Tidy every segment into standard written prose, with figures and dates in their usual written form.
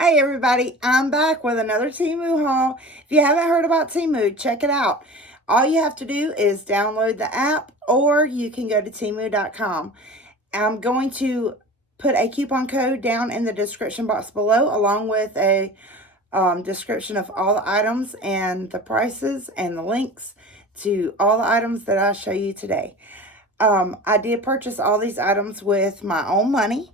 Hey everybody, I'm back with another Temu haul. If you haven't heard about Temu, check it out. All you have to do is download the app or you can go to temu.com. I'm going to put a coupon code down in the description box below along with a description of all the items and the prices and the links to all the items that I show you today. I did purchase all these items with my own money,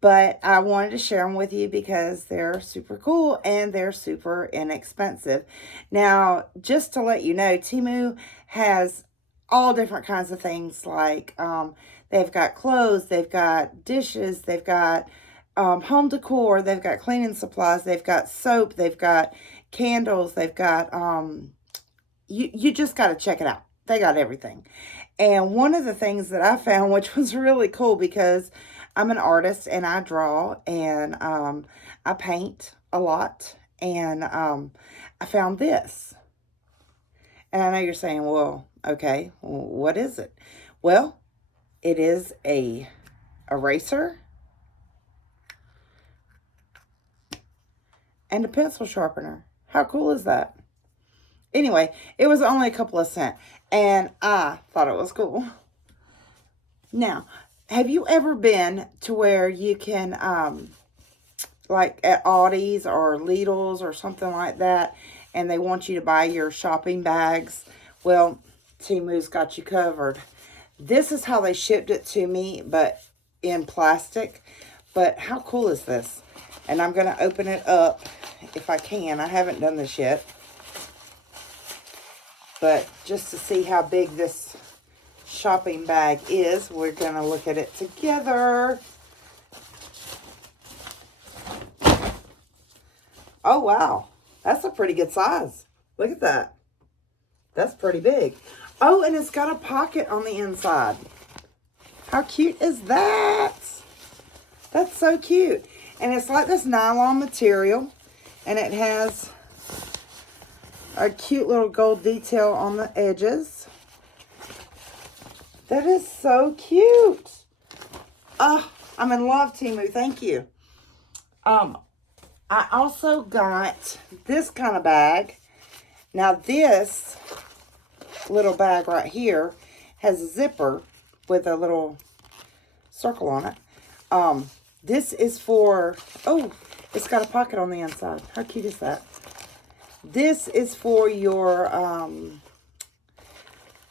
but I wanted to share them with you because they're super cool and they're super inexpensive. Now, just to let you know, Temu has all different kinds of things like they've got clothes, they've got dishes, they've got home decor, they've got cleaning supplies, they've got soap, they've got candles, they've got, you just got to check it out. They got everything. And one of the things that I found, which was really cool because I'm an artist and I draw and I paint a lot. And I found this. And I know you're saying, well, okay, what is it? Well, it is a eraser and a pencil sharpener. How cool is that? Anyway, it was only a couple of cents, and I thought it was cool. Now, have you ever been to where you can, like at Aldi's or Lidl's or something like that, and they want you to buy your shopping bags? Well, Temu's got you covered. This is how they shipped it to me, but in plastic. But how cool is this? And I'm going to open it up if I can. I haven't done this yet. But just to see how big this shopping bag is, we're going to look at it together. Oh, wow. That's a pretty good size. Look at that. That's pretty big. Oh, and it's got a pocket on the inside. How cute is that? That's so cute. And it's like this nylon material. And it has a cute little gold detail on the edges. That is so cute. I'm in love, Temu. Thank you. I also got this kind of bag. Now this little bag right here has a zipper with a little circle on it. This is for, oh, it's got a pocket on the inside. How cute is that? This is for your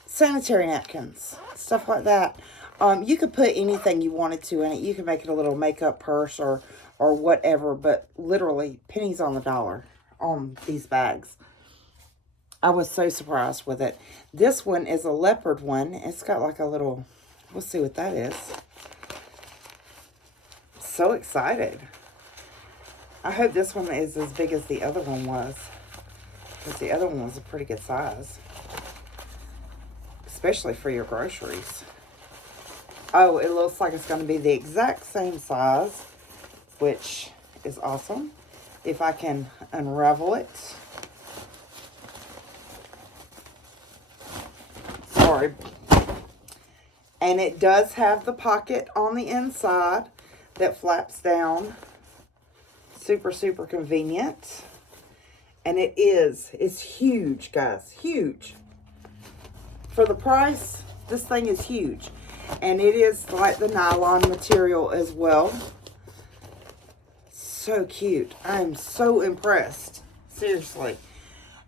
sanitary napkins, stuff like that. You could put anything you wanted to in it. You can make it a little makeup purse or whatever, but literally pennies on the dollar on these bags. I was so surprised with it. This one is a leopard one. It's got like a little, we'll see what that is. So excited. I hope this one is as big as the other one was. Because the other one was a pretty good size. Especially for your groceries. Oh, it looks like it's going to be the exact same size. Which is awesome. If I can unravel it. Sorry. And it does have the pocket on the inside that flaps down. Super, super convenient. And it's huge, guys. Huge. For the price, this thing is huge. And it is like the nylon material as well. So cute. I'm so impressed. Seriously.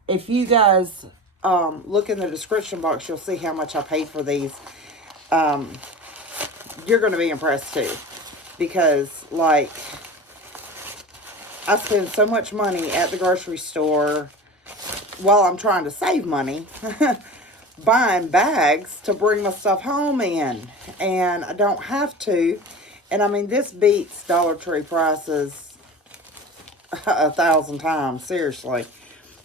If you guys look in the description box, you'll see how much I paid for these. You're going to be impressed too. Because, like, I spend so much money at the grocery store while I'm trying to save money buying bags to bring my stuff home in. And I don't have to. And, I mean, this beats Dollar Tree prices 1,000 times. Seriously.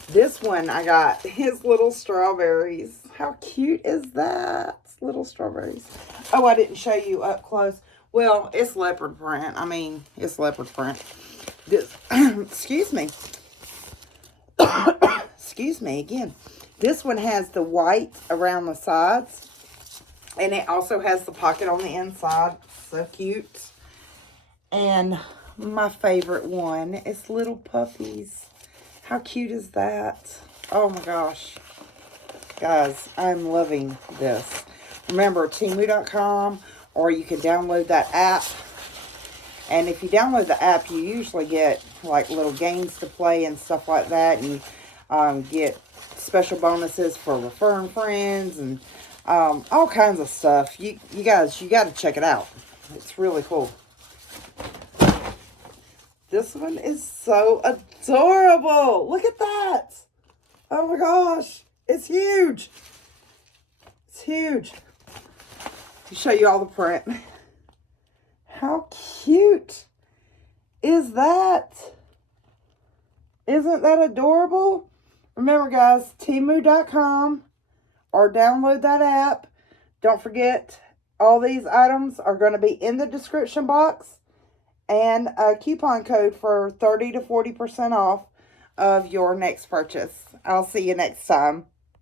This one, I got his little strawberries. How cute is that? Little strawberries. Oh, I didn't show you up close. Well, it's leopard print. I mean, it's leopard print. This, excuse me. Excuse me again. This one has the white around the sides. And it also has the pocket on the inside. So cute. And my favorite one. It's little puppies. How cute is that? Oh my gosh. Guys, I'm loving this. Remember, Temu.com, or you can download that app. And if you download the app, you usually get like little games to play and stuff like that. And you get special bonuses for referring friends and all kinds of stuff. You guys, you got to check it out. It's really cool. This one is so adorable. Look at that. Oh my gosh. It's huge. It's huge. To show you all the print. How cute is that? Isn't that adorable? Remember, guys, Temu.com, or download that app. Don't forget, all these items are going to be in the description box. And a coupon code for 30 to 40% off of your next purchase. I'll see you next time.